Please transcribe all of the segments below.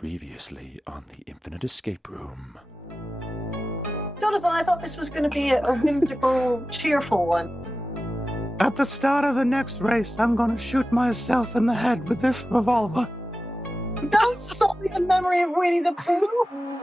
Previously on the Infinite Escape Room. Jonathan, I thought this was going to be a whimsical, cheerful one. At the start of the next race, I'm going to shoot myself in the head with this revolver. Don't sully the memory of Winnie the Pooh.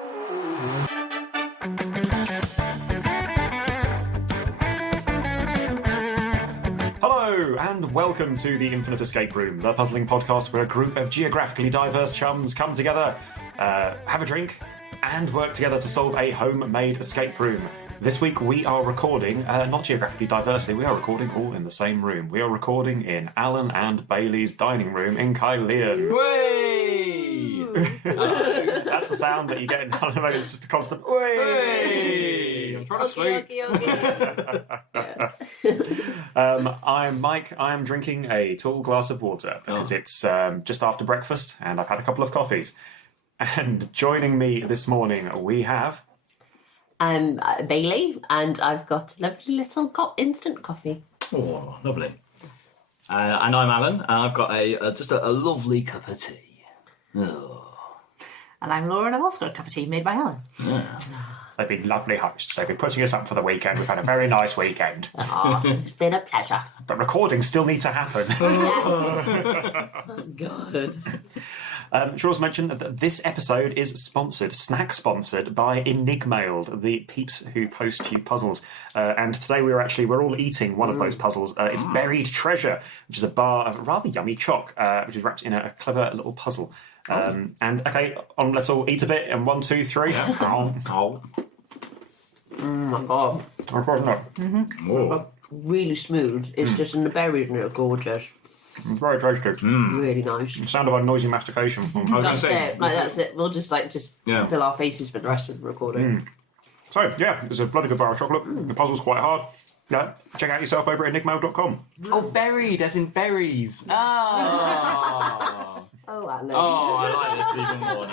Hello, and welcome to the Infinite Escape Room, the puzzling podcast where a group of geographically diverse chums come together, have a drink, and work together to solve a homemade escape room. This week we are recording, not geographically diversely, we are recording all in the same room. We are recording in Alan and Bailey's dining room in Kylean. Way! That's the sound that you get in Alan and Bailey's, just a constant way! I'm trying to sleep. I'm Mike. I'm drinking a tall glass of water because it's just after breakfast and I've had a couple of coffees. And joining me this morning we have... I'm Bailey, and I've got a lovely little instant coffee. Oh, lovely. And I'm Alan, and I've got just a lovely cup of tea. Oh. And I'm Laura, and I've also got a cup of tea made by Alan. Yeah. They've been lovely hosts. They've been putting us up for the weekend. We've had a very nice weekend. Oh, it's been a pleasure. But recordings still need to happen. Oh, God. Should also mention that this episode is snack-sponsored by Enigmailed, the peeps who post you puzzles. And today we're all eating one of those puzzles. It's Buried Treasure, which is a bar of rather yummy choc, which is wrapped in a clever little puzzle. And okay, let's all eat a bit. And 1, 2, 3. Oh. My God. Really smooth. It's just in the berries and they're gorgeous. Very tasty. Really nice. The sound of our noisy mastication. That's it. We'll just fill our faces for the rest of the recording. So, yeah, it's a bloody good bar of chocolate. The puzzle's quite hard. Yeah, check out yourself over at enigmail.com. Oh, buried, as in berries. Oh. Oh, Alan. Oh, I like this even more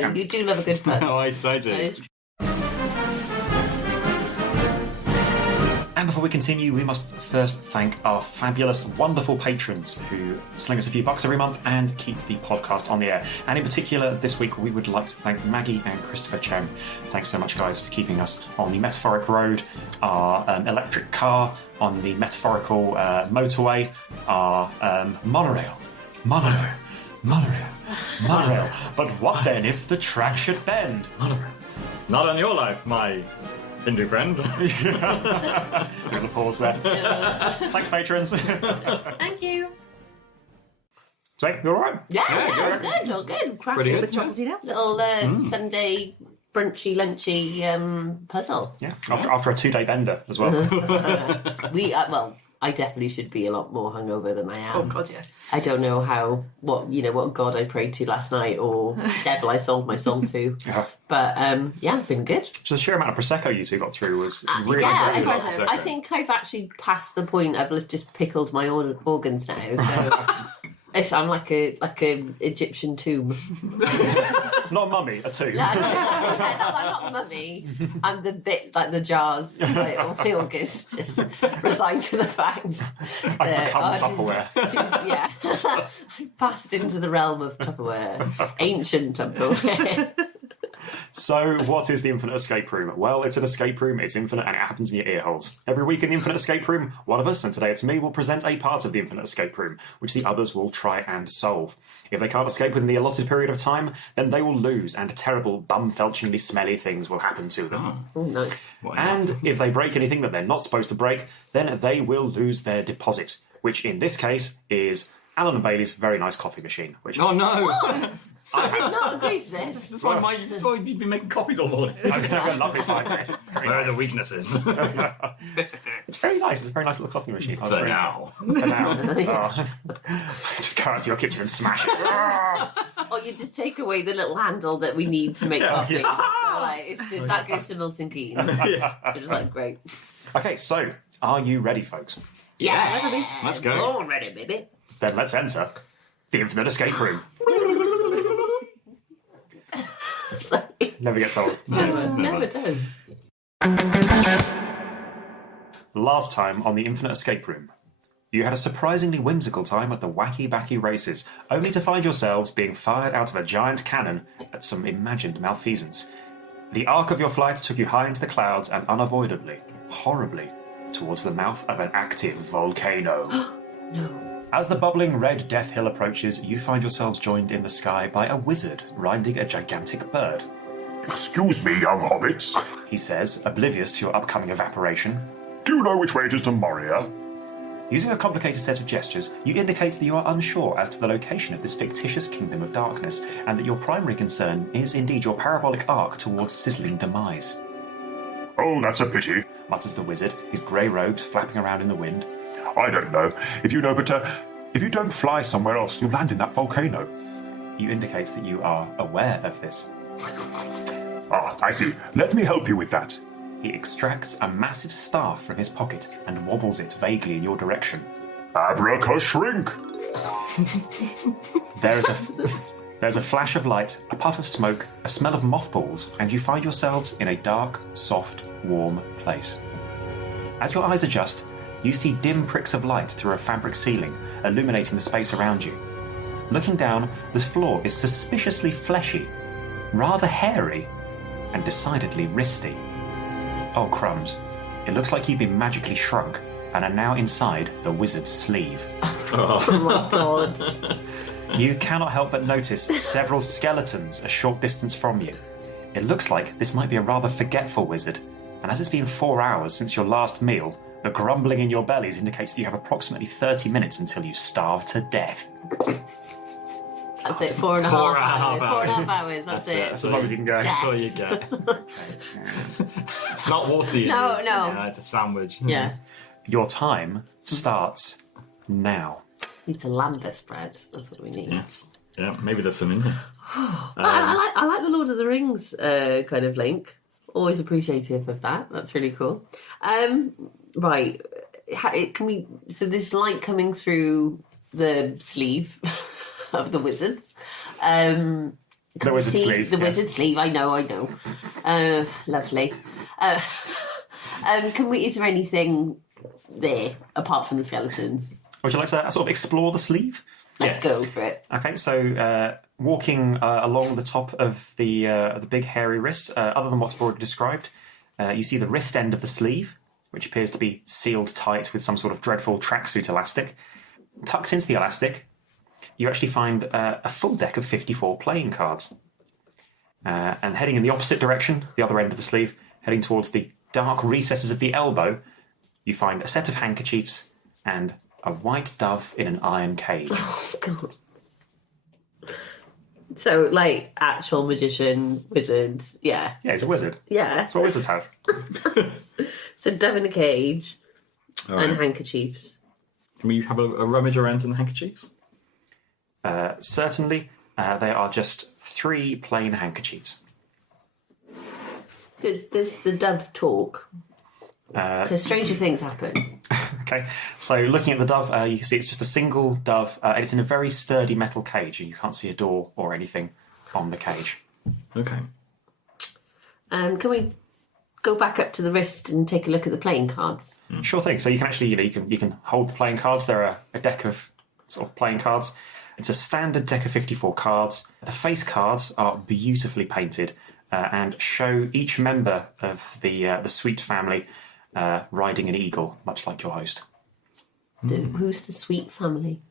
now. Oh, you do love a good pun. Oh, I do. And before we continue, we must first thank our fabulous, wonderful patrons who sling us a few bucks every month and keep the podcast on the air. And in particular, this week, we would like to thank Maggie and Christopher Chen. Thanks so much, guys, for keeping us on the metaphoric road, our electric car, on the metaphorical motorway, our monorail. But what then if the track should bend? Not on your life, my Hindu friend. I'm going to pause there. Thanks, patrons. Thank you. So, you all right? Yeah, all good. Cracking Pretty good. with chocolate now. Little Sunday brunchy, lunchy puzzle. Yeah, after a 2-day bender as well. I definitely should be a lot more hungover than I am. Oh, God, yeah. I don't know what God I prayed to last night or devil I sold my soul to. Yeah. But, I've been good. Just the sheer amount of Prosecco you two got through was really impressive. impressive. I think I've actually passed the point of just pickled my organs now, so I'm like a Egyptian tomb. Not a mummy, a tomb. I'm not the mummy. I'm the bit, like the jars, of the organs, just resigned to the fact I've become Tupperware. Yeah, I passed into the realm of Tupperware, ancient Tupperware. So, what is the Infinite Escape Room? Well, it's an escape room, it's infinite, and it happens in your ear holes. Every week in the Infinite Escape Room, one of us, and today it's me, will present a part of the Infinite Escape Room, which the others will try and solve. If they can't escape within the allotted period of time, then they will lose, and terrible, bum-felchingly smelly things will happen to them. Oh, nice. And if they break anything that they're not supposed to break, then they will lose their deposit, which in this case is Alan and Bailey's very nice coffee machine. Which Oh, no. I did not agree to this. That's why you've been making coffees all morning. I'm having a lovely time. Where are the weaknesses? It's very nice. It's a very nice little coffee machine. For now. Just go out to your kitchen and smash it. Or you just take away the little handle that we need to make coffee. Yeah. So it's just that goes to Milton Keynes. You're just great. Okay, so are you ready, folks? Yes. Let's go. All ready, baby. Then let's enter the Infinite Escape Room. Sorry. Never gets old. Never does. Last time on the Infinite Escape Room, You had a surprisingly whimsical time at the Wacky Backy races, only to find yourselves being fired out of a giant cannon at some imagined malfeasance. The arc of your flight took you high into the clouds and unavoidably, horribly, towards the mouth of an active volcano. No. As the bubbling red Death Hill approaches, you find yourselves joined in the sky by a wizard riding a gigantic bird. Excuse me, young hobbits. He says, oblivious to your upcoming evaporation. Do you know which way it is to Moria? Using a complicated set of gestures, you indicate that you are unsure as to the location of this fictitious kingdom of darkness, and that your primary concern is indeed your parabolic arc towards sizzling demise. Oh, that's a pity. Mutters the wizard, his grey robes flapping around in the wind. I don't know. If you know, but if you don't fly somewhere else, you'll land in that volcano. You indicate that you are aware of this. Ah, I see. Let me help you with that. He extracts a massive staff from his pocket and wobbles it vaguely in your direction. Abraca-shrink! There's a flash of light, a puff of smoke, a smell of mothballs, and you find yourselves in a dark, soft, warm place. As your eyes adjust, you see dim pricks of light through a fabric ceiling, illuminating the space around you. Looking down, the floor is suspiciously fleshy, rather hairy, and decidedly wristy. Oh, crumbs. It looks like you've been magically shrunk and are now inside the wizard's sleeve. Oh my god. You cannot help but notice several skeletons a short distance from you. It looks like this might be a rather forgetful wizard, and as it's been 4 hours since your last meal, the grumbling in your bellies indicates that you have approximately 30 minutes until you starve to death. That's it, 4.5 hours. 4.5 hours, that's it. That's as long as you can go. That's all you get. It's not water. No. Yeah, it's a sandwich. Yeah. Your time starts now. Need to lambus bread. That's what we need. Yes. Yeah, maybe there's some in here. I like the Lord of the Rings kind of link. Always appreciative of that. That's really cool. Right. Can we? So this light coming through the sleeve of the wizard. The wizard sleeve. The wizard sleeve. I know. Lovely. Is there anything there apart from the skeleton? Would you like to sort of explore the sleeve? Let's go for it. Okay, so walking along the top of the big hairy wrist, other than what's already described, you see the wrist end of the sleeve, which appears to be sealed tight with some sort of dreadful tracksuit elastic. Tucked into the elastic, you actually find a full deck of 54 playing cards. And heading in the opposite direction, the other end of the sleeve, heading towards the dark recesses of the elbow, you find a set of handkerchiefs and a white dove in an iron cage. Oh, God. So, like, actual magician, wizard, yeah. Yeah, he's a wizard. Yeah. That's what wizards have. So, dove in a cage Right. and handkerchiefs. Can we have a rummage around in the handkerchiefs? Certainly, they are just 3 plain handkerchiefs. Does the dove talk? Because stranger things happen. Okay, so looking at the dove, you can see it's just a single dove, and it's in a very sturdy metal cage, and you can't see a door or anything on the cage. Okay. Can we go back up to the wrist and take a look at the playing cards? Sure thing. So you can actually, you can hold the playing cards. There are a deck of sort of playing cards. It's a standard deck of 54 cards. The face cards are beautifully painted and show each member of the Sweet family riding an eagle, much like your host. Who's the Sweet family?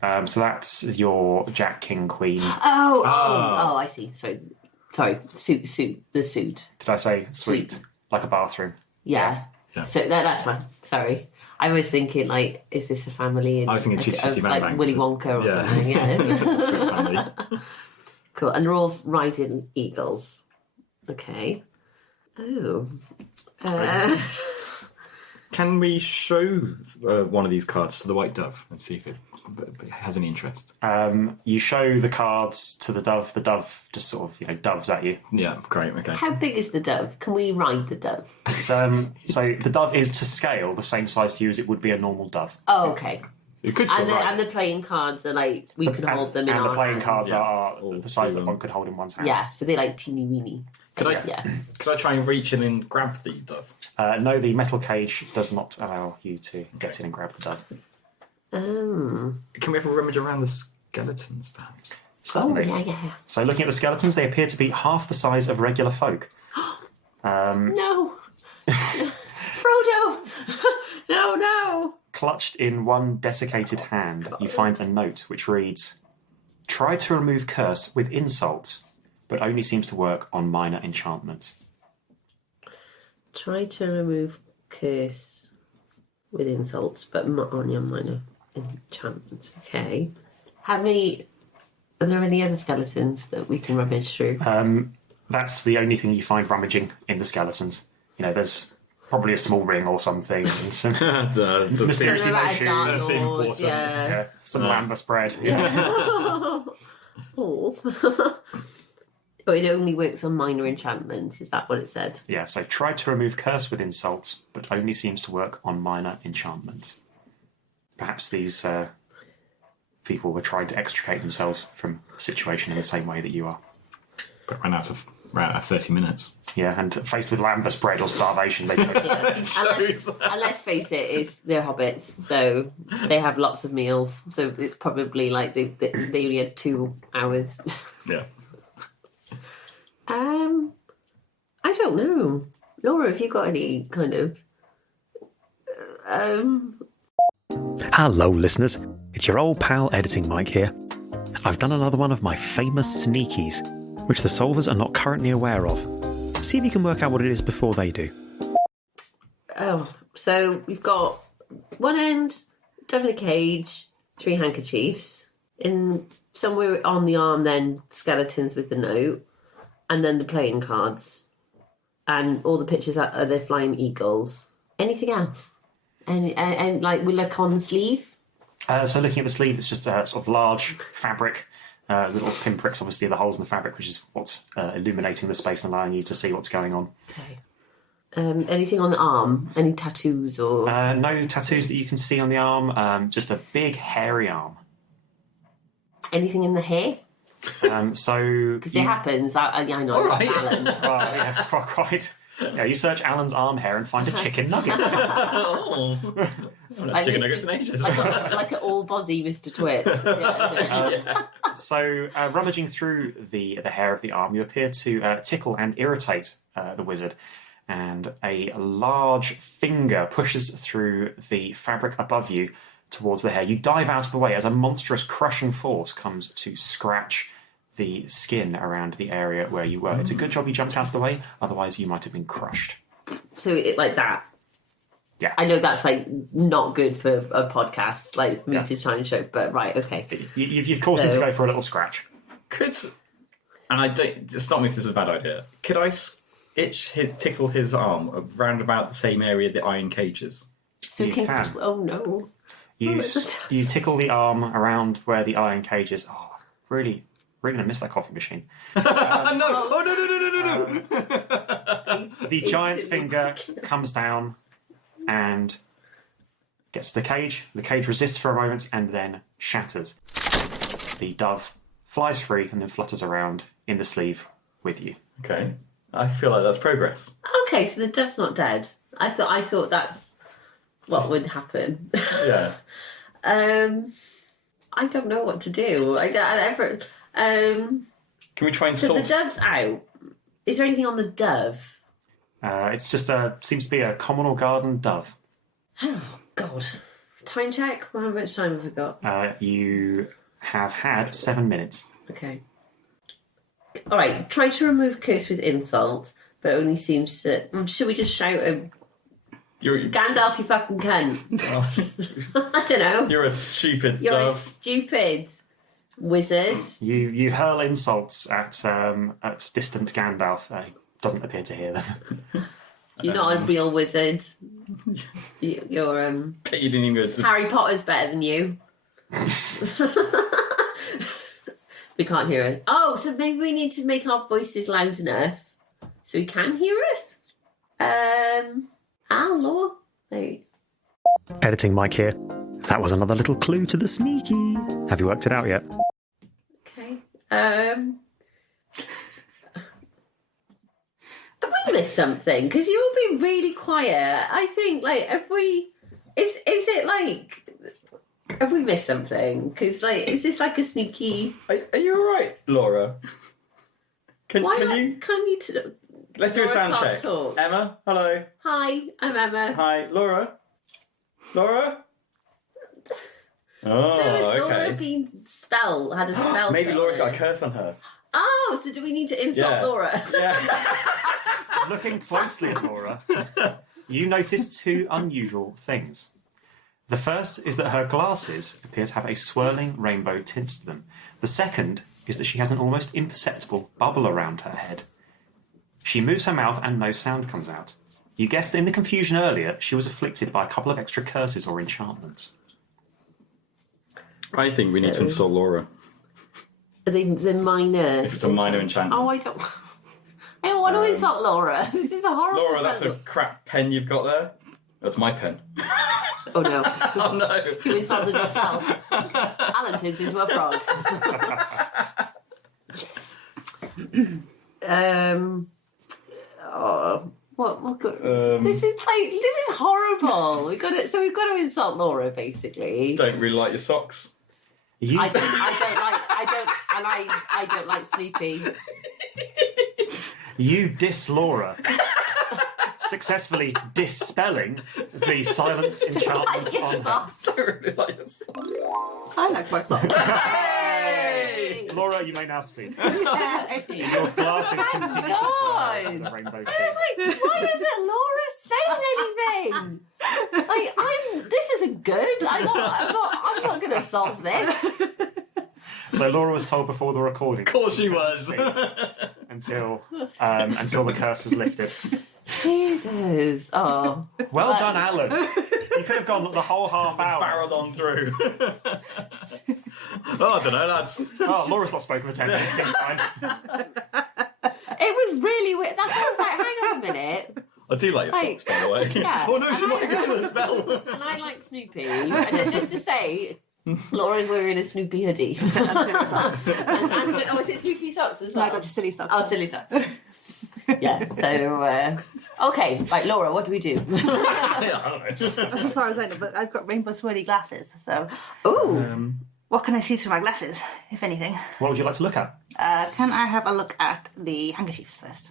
So that's your Jack, King, Queen. Oh, I see. Sorry, suit, the suit. Did I say sweet? Sweet. Like a bathroom. Yeah. Yeah. So that's fine. Sorry. I was thinking, like, is this a family in, I was thinking Chissy like Bang Bang. Willy Wonka or Yeah. something? Yeah. Sweet family. Cool. And they're all riding eagles. Okay. Oh. Can we show one of these cards to the white dove and see if it has any interest? You show the cards to the dove. The dove just sort of, doves at you. Yeah, great, okay. How big is the dove? Can we ride the dove? So the dove is to scale the same size to you as it would be a normal dove. Oh, okay. You could still ride. And the playing cards are like, we can hold them in our And the playing hands. cards are All the size two that of one them. could hold in one's hand. Yeah, so they're like teeny weeny. Could Yeah. I try and reach in and grab the dove? No, the metal cage does not allow you to get in and grab the dove. Can we have a rummage around the skeletons, perhaps? Certainly. Yeah. So looking at the skeletons, they appear to be half the size of regular folk. No. Frodo! No. Clutched in one desiccated hand, you find a note which reads, "Try to remove curse with insult, but only seems to work on minor enchantments." Try to remove curse with insults, but not on your minor enchantments. Okay. Are there any other skeletons that we can rummage through? That's the only thing you find rummaging in the skeletons. There's probably a small ring or something. And some mysteriously no shoes. Yeah. Some lambus bread. Oh. But it only works on minor enchantments, is that what it said? Yeah, so try to remove curse with insult, but only seems to work on minor enchantments. Perhaps these people were trying to extricate themselves from the situation in the same way that you are. But ran out of 30 minutes. Yeah, and faced with lambus bread or starvation, they And let's face it, they're hobbits, so they have lots of meals. So it's probably like they only had 2 hours. Yeah. I don't know. Laura, have you got any kind of... Hello, listeners. It's your old pal Editing Mike here. I've done another one of my famous sneakies, which the solvers are not currently aware of. See if you can work out what it is before they do. Oh, so we've got one end, dove in a cage, 3 handkerchiefs, in somewhere on the arm then skeletons with the note, and then the playing cards. And all the pictures are the flying eagles. Anything else? And like, we look on the sleeve? So looking at the sleeve, it's just a sort of large fabric, little pinpricks, obviously, the holes in the fabric, which is what's illuminating the space and allowing you to see what's going on. Okay. Anything on the arm? Any tattoos or...? No tattoos that you can see on the arm, just a big hairy arm. Anything in the hair? Because it happens. I know. All right. Alan. Well, yeah, quite. Yeah, you search Alan's arm hair and find a chicken nugget. Like chicken nuggets in ages. Like an all-body Mr. Twit. Yeah. So, rummaging through the hair of the arm, you appear to tickle and irritate the wizard, and a large finger pushes through the fabric above you towards the hair. You dive out of the way as a monstrous crushing force comes to scratch the skin around the area where you were. It's a good job you jumped out of the way, otherwise you might have been crushed. So it like that. Yeah. I know that's like not good for a podcast, like for me to try and show, but right, okay. You've caused him to go for a little scratch. Stop me if this is a bad idea. Could I tickle his arm around about the same area the iron cages? So you can. Oh no. You tickle the arm around where the iron cage is. Oh, really going to miss that coffee machine. No! The giant finger comes down and gets the cage. The cage resists for a moment and then shatters. The dove flies free and then flutters around in the sleeve with you. Okay. I feel like that's progress. Okay, so the dove's not dead. I thought that's what would happen. Yeah. I don't know what to do. Can we try and so solve... the dove's out. Is there anything on the dove? It's just seems to be a common or garden dove. Oh, God. Time check? How much time have we got? You have had 7 minutes. Okay. All right, try to remove curse with insult, but only seems to... Should we just shout Gandalf, you fucking cunt. I don't know. You're a stupid You're dove. a stupid wizard. You hurl insults at distant Gandalf. He doesn't appear to hear them. You're not a real wizard. You're You didn't even go to... Harry Potter's better than you. We can't hear it. Oh, so maybe we need to make our voices loud enough so he can hear us. Law. Hey. Editing Mike here. That was another little clue to the sneaky. Have you worked it out yet? Okay. Have we missed something? Because you've all been really quiet. I think, like, have we... Is it like... Have we missed something? Because, is this like a sneaky... Are you all right, Laura? Can you? Let's do a sound check. Talk. Emma, hello. Hi, I'm Emma. Hi, Laura. Laura. Oh, So has Laura okay. had a spell? Maybe Laura's got a curse on her. Oh, so do we need to insult Laura? Yeah. Looking closely at Laura, you notice two unusual things. The first is that her glasses appear to have a swirling rainbow tint to them. The second is that she has an almost imperceptible bubble around her head. She moves her mouth and no sound comes out. You guessed that in the confusion earlier, she was afflicted by a couple of extra curses or enchantments. I think we need to insult Laura. Are they the minor? If it's a minor enchantment. Oh, I don't want to insult Laura. This is a horrible. Laura, that's a crap pen you've got there. That's my pen. Oh no! Oh no! You insulted yourself. Alan turns into a frog. What good? This is horrible. We've got to insult Laura, basically. Don't really like your socks. I don't like Snoopy. You diss Laura, successfully dispelling the silence enchantment on her. I don't really like your socks. I like my socks. Hey! Laura, you may now speak. Your glasses continue to swirl in the rainbow tint. Why isn't Laura saying anything? This isn't good. I'm not going to solve this. So Laura was told before the recording. Of course she was. until the curse was lifted. Jesus. Oh. Well done, Alan. You could have gone the whole half hour. Barreled on through. Oh, I don't know, lads. Oh, Laura's not spoken for 10 minutes. It's fine. It was really weird. That's why I was like, hang on a minute. I do like your socks, by the way. Yeah. Oh no, she might get a spell. And I like Snoopy. And then just to say, Laura's wearing a Snoopy hoodie. and is it Snoopy socks as well? No, I got your silly socks. Oh, silly socks. Yeah, so, okay, right, Laura, what do we do? I don't know. As far as I know, but I've got rainbow swirly glasses, so... Oh! What can I see through my glasses, if anything? What would you like to look at? Can I have a look at the handkerchiefs first?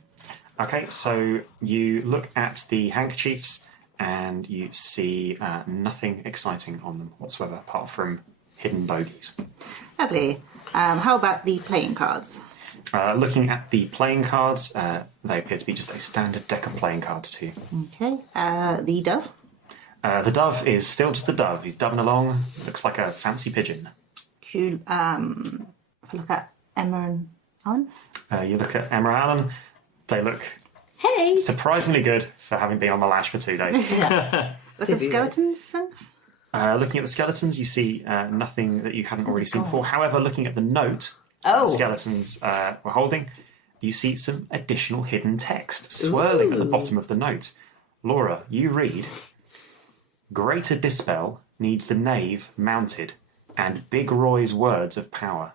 Okay, so you look at the handkerchiefs and you see nothing exciting on them whatsoever, apart from hidden bogies. Lovely. How about the playing cards? Looking at the playing cards, they appear to be just a standard deck of playing cards to you. Okay. The dove? The dove is still just a dove. He's doving along. Looks like a fancy pigeon. Should look at Emma and Alan? You look at Emma and Alan. They look surprisingly good for having been on the lash for 2 days. Look at skeletons, then? Looking at the skeletons, you see nothing that you hadn't already seen before. However, looking at the note the skeletons were holding, you see some additional hidden text swirling at the bottom of the note. Laura, you read, Greater Dispel needs the knave mounted and Big Roy's words of power.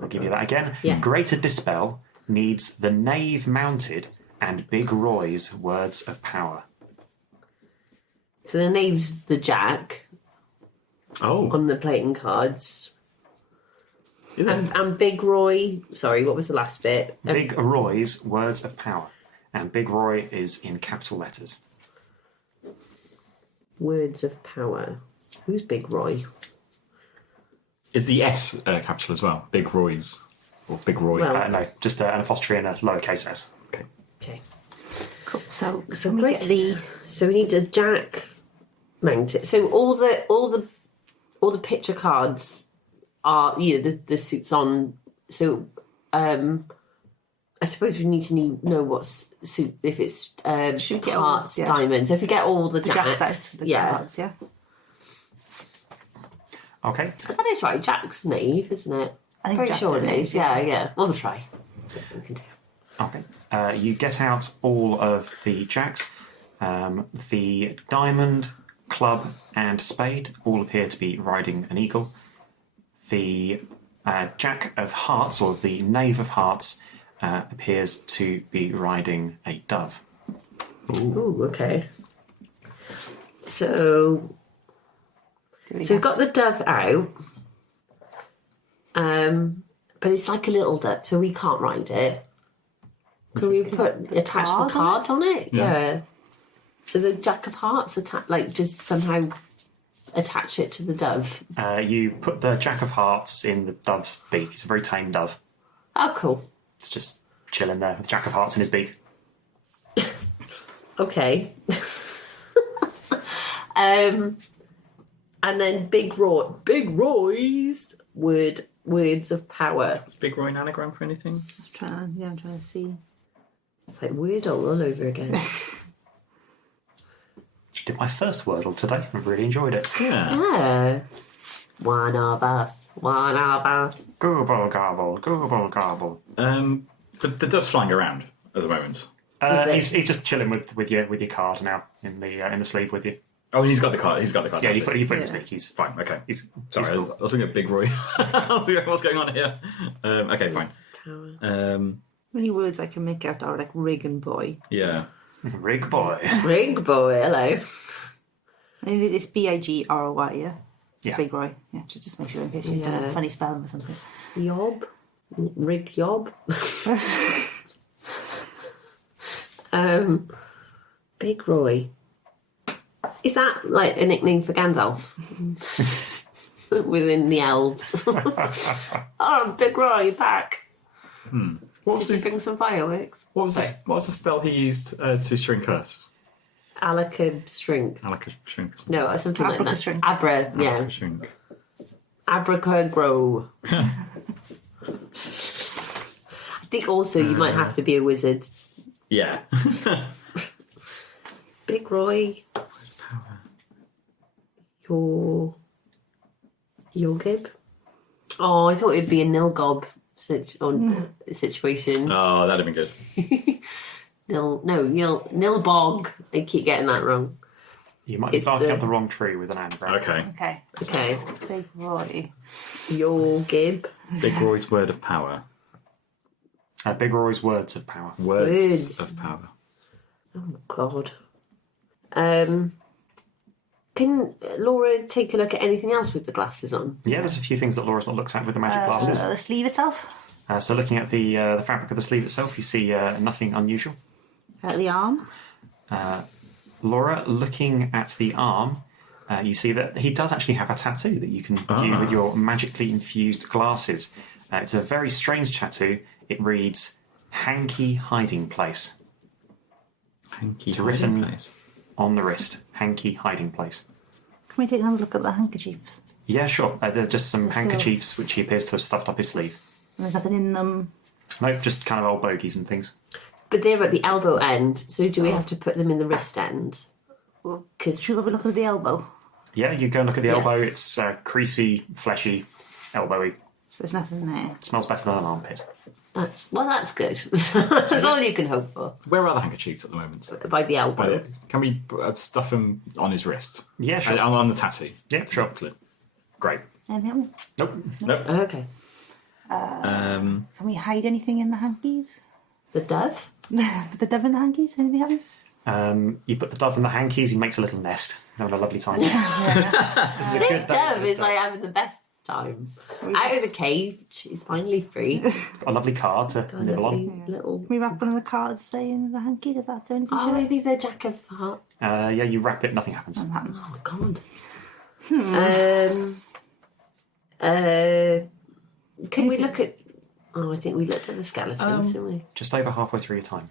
I'll give you that again. Yeah. Greater Dispel needs the knave mounted and Big Roy's words of power. So the knave's the jack on the playing cards. And Big Roy... Sorry, what was the last bit? Big Roy's words of power. And Big Roy is in capital letters. Words of power. Who's Big Roy? Is the S capital as well? Big Roy's. Or Big Roy? Well- No, just an apostrophe and a lowercase s. Okay. Cool. So we great. get So we need a jack mounted. So all the picture cards are the suits on. So I suppose we need to know what suit, if it's hearts, diamonds. So if we get all the jacks, that's the cards, yeah. Okay. But that is right. Jack's knave, isn't it? I think Very Jack's sure a it knave, is. Yeah. We'll try. That's what we can do. Okay. You get out all of the jacks. The diamond, club, and spade all appear to be riding an eagle. The jack of hearts, or the knave of hearts, appears to be riding a dove. Ooh, okay. So... So we've got the dove out. But it's like a little dove, so we can't ride it. Can we attach the cards on it? Yeah. So the Jack of Hearts just somehow attach it to the dove. You put the Jack of Hearts in the dove's beak. It's a very tame dove. Oh, cool. It's just chilling there with the Jack of Hearts in his beak. Okay. And then Big Roy's words of power. Is Big Roy an anagram for anything? I'm trying to see. It's like Wordle all over again. Did my first Wordle today. I really enjoyed it. Yeah. One of us. Gobble, gobble, gobble, gobble. The dove's flying around at the moment. He's just chilling with your card now in the sleeve with you. Oh, and he's got the card. Yeah, he put it in his beak. He's fine. Okay. Sorry, he's cool. I was looking at Big Roy. What's going on here? Okay, fine. Many words I can make out are like rig and boy. Yeah. Rig boy. Rig boy, hello. And it's BIGROY, yeah? Yeah. Big Roy. Yeah, just make sure in case you've done a funny spelling or something. Yob. Rig yob. Big Roy. Is that like a nickname for Gandalf? Within the elves. Oh, Big Roy, back. What Did you bring some fireworks? What was the spell he used to shrink us? Alaka shrink. Alaka shrink. No, something like that. Shrink. Abra, yeah. Alaka shrink. Abraca grow. I think also you might have to be a wizard. Yeah. Big Roy. Your gib? Oh, I thought it'd be a nilgob situation. Oh, that'd have been good. Nilbog. I keep getting that wrong. You might be barking up the wrong tree with an anagram. Okay. Big Roy. Your gib. Big Roy's word of power. Big Roy's words of power. Words of power. Oh, God. Can Laura take a look at anything else with the glasses on? Yeah, there's a few things that Laura's not looked at with the magic glasses. The sleeve itself? So looking at the fabric of the sleeve itself, you see nothing unusual. The arm? Laura, looking at the arm, you see that he does actually have a tattoo that you can view with your magically infused glasses. It's a very strange tattoo. It reads, Hanky Hiding Place. Hanky Hiding Place. On the wrist. Hanky Hiding Place. Can we take another look at the handkerchiefs? Yeah, sure. They're just some handkerchiefs which he appears to have stuffed up his sleeve. And there's nothing in them? No, just kind of old bogies and things. But they're at the elbow end, so do we have to put them in the wrist end? Should we look at the elbow? Yeah, you go and look at the elbow. It's creasy, fleshy, elbowy. There's nothing there. It smells better than an armpit. That's good. That's all you can hope for. Where are the handkerchiefs at the moment? By the elbow. Can we stuff them on his wrist? Yeah, sure. On the tattoo? Yeah, sure. Great. Anything? Nope. Okay. Can we hide anything in the hankies? The dove? Put the dove in the hankies? Anything happen? You put the dove in the hankies, he makes a little nest. Having a lovely time. This dove is like having the best time. Out of the cage, she's finally free. Got a lovely card to nibble on. Can we wrap one of the cards, say, in the hanky? Does that do anything? Oh, maybe the Jack of Hearts. Yeah, you wrap it, nothing happens. Nothing happens. Oh, God. Can we look at... Oh, I think we looked at the skeletons, didn't we? Just over halfway through your time.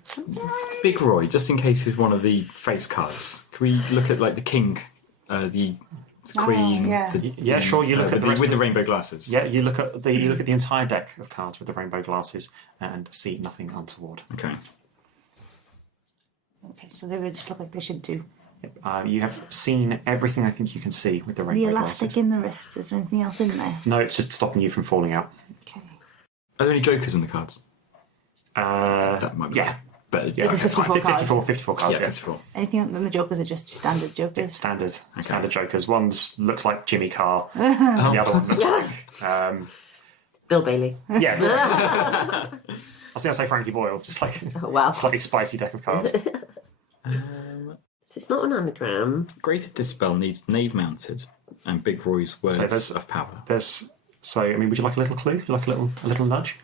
Big Roy, just in case he's one of the face cards, can we look at like the king, the queen? Yeah, sure. You look at the rest with the rainbow glasses. Yeah, you look at the entire deck of cards with the rainbow glasses and see nothing untoward. Okay. Okay, so they would just look like they should do. You have seen everything I think you can see with the rainbow The elastic glasses. in the wrist, is there anything else in there? No, it's just stopping you from falling out. Okay. Are there any jokers in the cards? That might be yeah. But Yeah, There's 54 cards. 54 cards, Yeah, yeah. 54. Anything other than the jokers are just standard jokers? Standard jokers. One looks like Jimmy Carr, and the other one looks like... Bill Bailey. Yeah. I was going to say Frankie Boyle, just like wow. slightly spicy deck of cards. So it's not an anagram. Greater Dispel needs knave mounted. and Big Roy's words there's- of power. Would you like a little clue? Would you like a little nudge?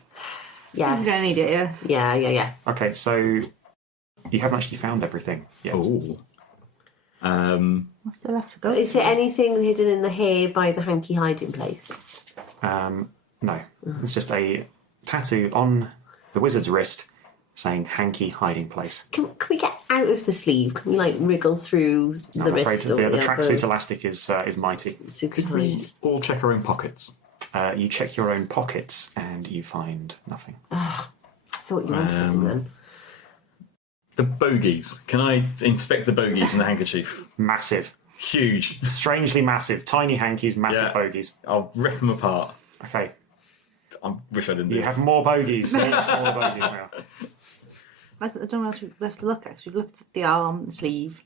Yes. I'm going to need it, yeah. Yeah. Okay, so you haven't actually found everything yet. Ooh. What's there left to go? Is there anything hidden in the hair by the hanky hiding place? No, it's just a tattoo on the wizard's wrist saying hanky hiding place. Can we get out of the sleeve? Can we wriggle through the I'm afraid wrist? the or tracksuit elastic is mighty. Super Could we tight. all check our own pockets? You check your own pockets and you find nothing. I thought you wanted something then. The bogies. Can I inspect the bogies in the handkerchief? Massive. Huge. Strangely massive. Tiny hankies, massive bogies. I'll rip them apart. Okay. I wish I didn't do You this. have more bogies. More smaller bogies now. I don't know what else we've left to look at. We've looked at the arm, the sleeve,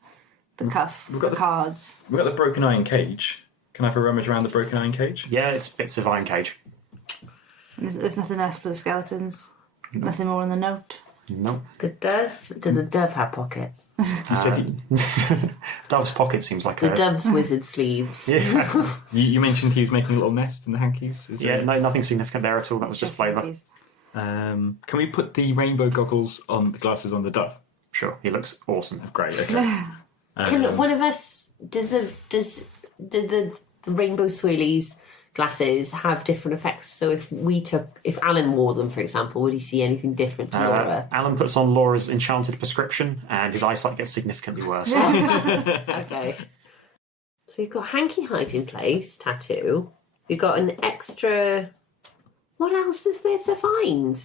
the cuff, we've got the the- cards. We've got the broken iron cage. Can I have a rummage around the broken iron cage? Yeah, it's bits of iron cage. And there's nothing left for the skeletons. Nothing more on the note. Nope. Did the dove have pockets? You said Dove's pocket seems like The a... dove's wizard sleeves. Yeah. you mentioned he was making a little nest in the hankies. Is Yeah, there- no, nothing significant there at all. That was just flavour. hankies. Can we put the rainbow goggles on the glasses on the dove? Sure, he looks awesome. Great. Okay. Can one of us? Does the rainbow swirlies glasses have different effects? So if Alan wore them, for example, would he see anything different to Laura? Alan puts on Laura's enchanted prescription and his eyesight gets significantly worse. Okay. So you've got hanky hiding place tattoo. You've got an extra. What else is there to find?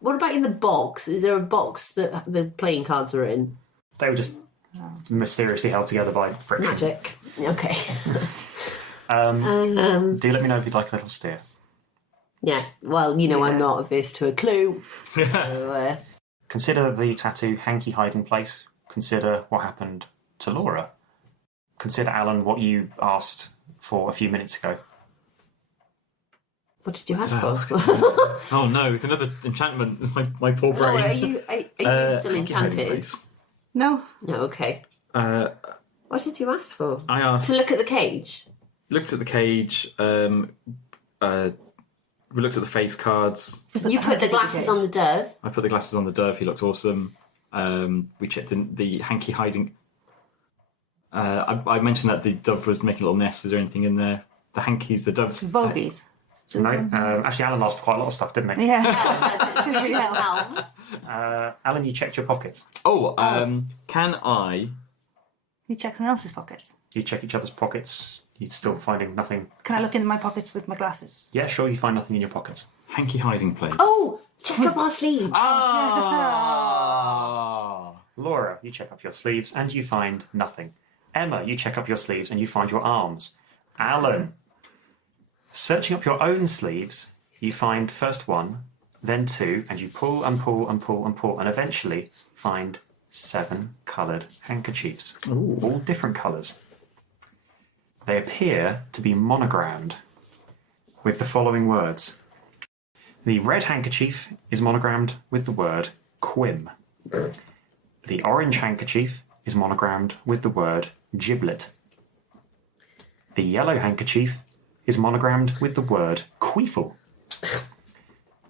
What about in the box? Is there a box that the playing cards are in? They were just mysteriously held together by friction. Magic. Okay. Do let me know if you'd like a little steer. Yeah. Well, I'm not averse to a clue. So, Consider the tattoo hanky hiding place. Consider what happened to Laura. Consider, Alan, what you asked for a few minutes ago. what did you ask for? Oh no, it's another enchantment. My poor brain. Laura, are you still Hanky hiding enchanted? place. No. No. Okay. What did you ask for? I asked. To look at the cage. Looked at the cage. We looked at the face cards. You put the glasses on the dove. I put the glasses on the dove. He looked awesome. We checked the hanky hiding. I mentioned that the dove was making a little nest. Is there anything in there? The hankies, the doves. Bogies. No, actually, Alan lost quite a lot of stuff, didn't he? Yeah. Didn't really help. Alan, you checked your pockets. Can I? You check someone else's pockets. You check each other's pockets. You're still finding nothing. Can I look in my pockets with my glasses? Yeah, sure, you find nothing in your pockets. Hanky hiding place. Oh, check up our sleeves. Laura, you check up your sleeves and you find nothing. Emma, you check up your sleeves and you find your arms. Alan, searching up your own sleeves, you find first one, then two, and you pull and pull and pull and pull, and eventually find 7 coloured handkerchiefs, all different colours. They appear to be monogrammed with the following words. The red handkerchief is monogrammed with the word quim. The orange handkerchief is monogrammed with the word giblet. The yellow handkerchief is monogrammed with the word queefle.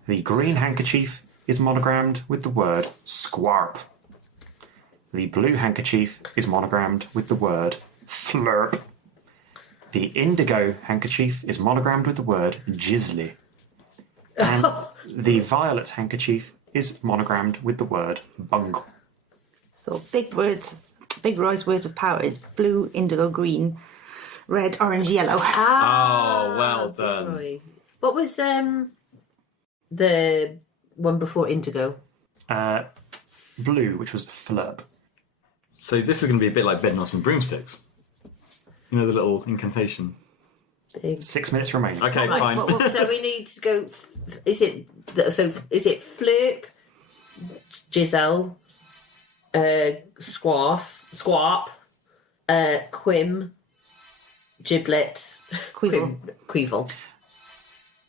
The green handkerchief is monogrammed with the word squarp. The blue handkerchief is monogrammed with the word flurp. The indigo handkerchief is monogrammed with the word jizzly. And the violet handkerchief is monogrammed with the word bungle. So Big Roy's words of power is blue, indigo, green, red, orange, yellow. Oh, well done. Roy. What was the one before indigo? Blue, which was flurp. So this is going to be a bit like Bedknobs and Broomsticks. You know the little incantation. 6 minutes remaining. Okay, Right, fine. so we need to go. Is it flurp, Giselle, squarp, quim, giblet, queevil.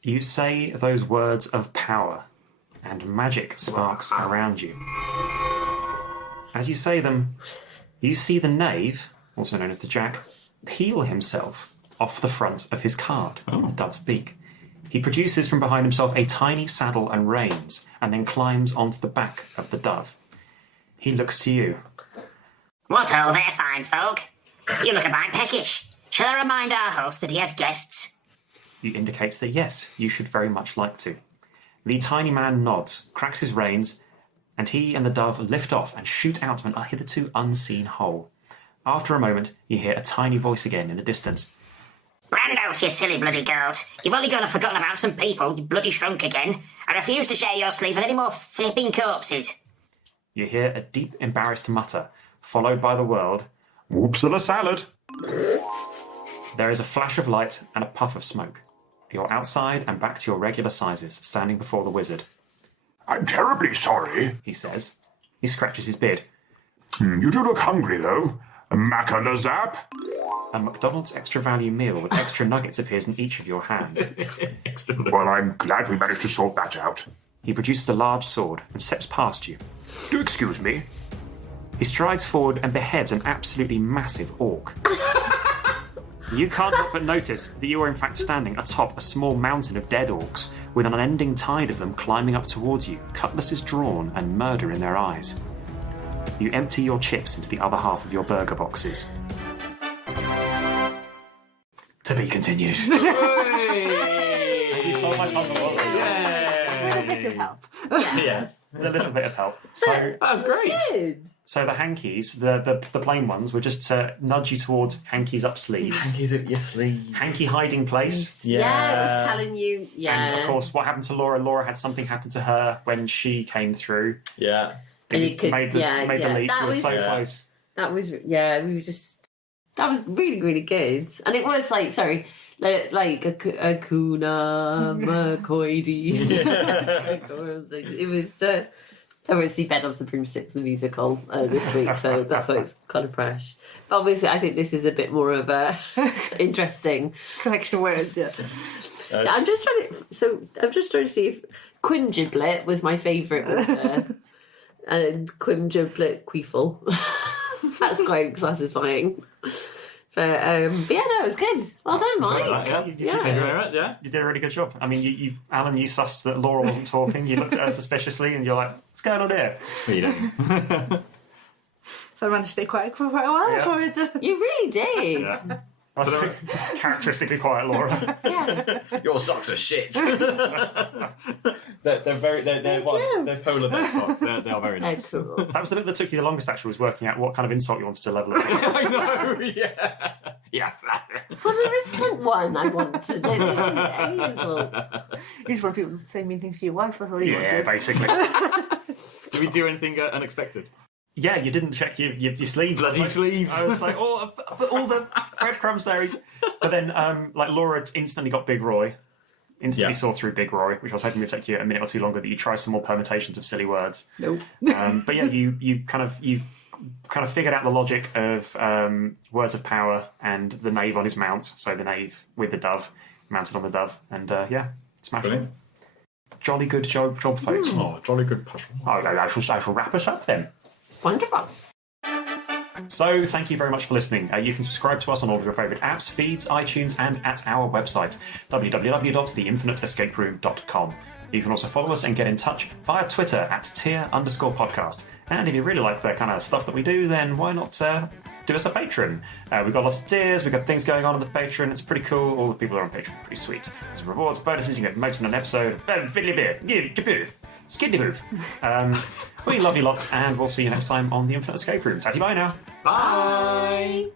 You say those words of power, and magic sparks around you. As you say them, you see the knave, also known as the Jack, peel himself off the front of his cart with the dove's beak. He produces from behind himself a tiny saddle and reins, and then climbs onto the back of the dove. He looks to you. What ho there, fine folk? You look a mite peckish. Shall I remind our host that he has guests? He indicates that yes, you should very much like to. The tiny man nods, cracks his reins, and he and the dove lift off and shoot out of an hitherto unseen hole. After a moment, you hear a tiny voice again in the distance. Randolph, you silly bloody goat. You've only gone and forgotten about some people, you bloody shrunk again. I refuse to share your sleep with any more flipping corpses. You hear a deep, embarrassed mutter, followed by the word, Whoops of a salad. There is a flash of light and a puff of smoke. You're outside and back to your regular sizes, standing before the wizard. I'm terribly sorry, he says. He scratches his beard. You do look hungry, though. A macalazap? A McDonald's extra value meal with extra nuggets appears in each of your hands. Well, I'm glad we managed to sort that out. He produces a large sword and steps past you. Do excuse me. He strides forward and beheads an absolutely massive orc. You can't help but notice that you are in fact standing atop a small mountain of dead orcs, with an unending tide of them climbing up towards you, cutlasses drawn and murder in their eyes. You empty your chips into the other half of your burger boxes. To be continued. Hey! You solved my puzzle already. With a bit of help. Yes. With a little bit of help. So That's great. Good. So the hankies, the plain ones, were just to nudge you towards hankies up sleeves. Hankies up your sleeve. Hanky hiding place. Yeah, it was telling you. Yeah. And of course, what happened to Laura? Laura had something happen to her when she came through. Yeah. And it could, made the leap. That It was so was, close. that was, yeah, we were just, that was really, really good. And it was like, sorry, like a kuna, macoides. It was, I went to see Bed of the Broomsticks, the musical, this week, so that's why it's kind of fresh. But obviously, I think this is a bit more of a interesting Collection of words, yeah. I'm just trying to see if Quingiblet was my favourite one. And Quingiblet Queefle. That's quite satisfying. But yeah, no, it was good. Well done, Mike. Thank you very much, yeah. You did a really good job. I mean, you Alan, you sussed that Laura wasn't talking. You looked at her suspiciously, and you're like, "What's going on here?" We don't. So I managed to stay quiet for quite a while before it. You really did. Yeah. I was characteristically quiet, Laura. Yeah. Your socks are shit. They're very. There's polar bear socks. They are very nice. Cool. That was the bit that took you the longest. Actually, was working out what kind of insult you wanted to level at. I know. Yeah. Yeah. Well, there isn't one I wanted. There isn't any insult. You just want people to say mean things to your wife. That's all you Yeah, wanted. basically. Did we do anything unexpected? Yeah, you didn't check your sleeves. Bloody sleeves. I was like, all the breadcrumbs there. But then, like, Laura instantly got Big Roy. Instantly saw through Big Roy, which I was hoping would take you a minute or two longer, that you try some more permutations of silly words. Nope. But yeah, you kind of figured out the logic of words of power and the knave on his mount. So the knave with the dove mounted on the dove, and smashed it. Jolly good job, folks. Oh, jolly good puzzle. I shall wrap us up then. Wonderful. So, thank you very much for listening. You can subscribe to us on all of your favourite apps, feeds, iTunes, and at our website, www.theinfiniteescaperoom.com. You can also follow us and get in touch via Twitter at tier_podcast. And if you really like the kind of stuff that we do, then why not do us a Patreon? We've got lots of tiers, we've got things going on the Patreon, it's pretty cool. All the people who are on Patreon are pretty sweet. There's rewards, bonuses, you get most in an episode. Skiddy booth. We love you lots, and we'll see you next time on the Infinite Escape Room. Tatty bye now. Bye.